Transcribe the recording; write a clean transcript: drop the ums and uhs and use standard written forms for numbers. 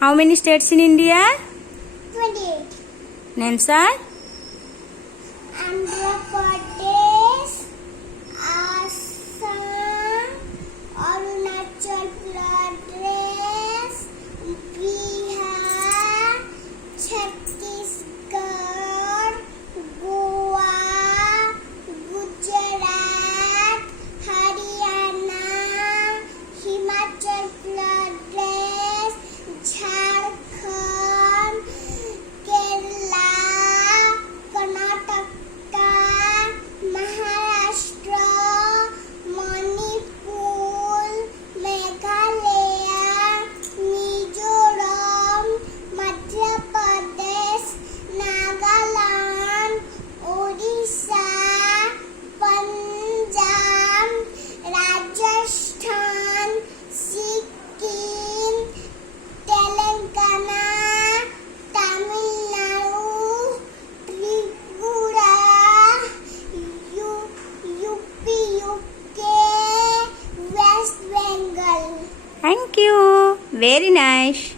How many states in India? 28. Names are Andhra Pradesh, Assam, Arunachal Pradesh, Bihar, Chhattisgarh, Goa, Gujarat, Haryana, Himachal Pradesh, Jharkhand, Kerala, Karnataka, Maharashtra, Manipur, Meghalaya, Mizoram, Madhya Pradesh, Nagaland, Odisha, Punjab, Rajasthan, Sikkim, Telangana, Tamil Nadu, Tripura, UP, UK, West Bengal. thank you. Very nice.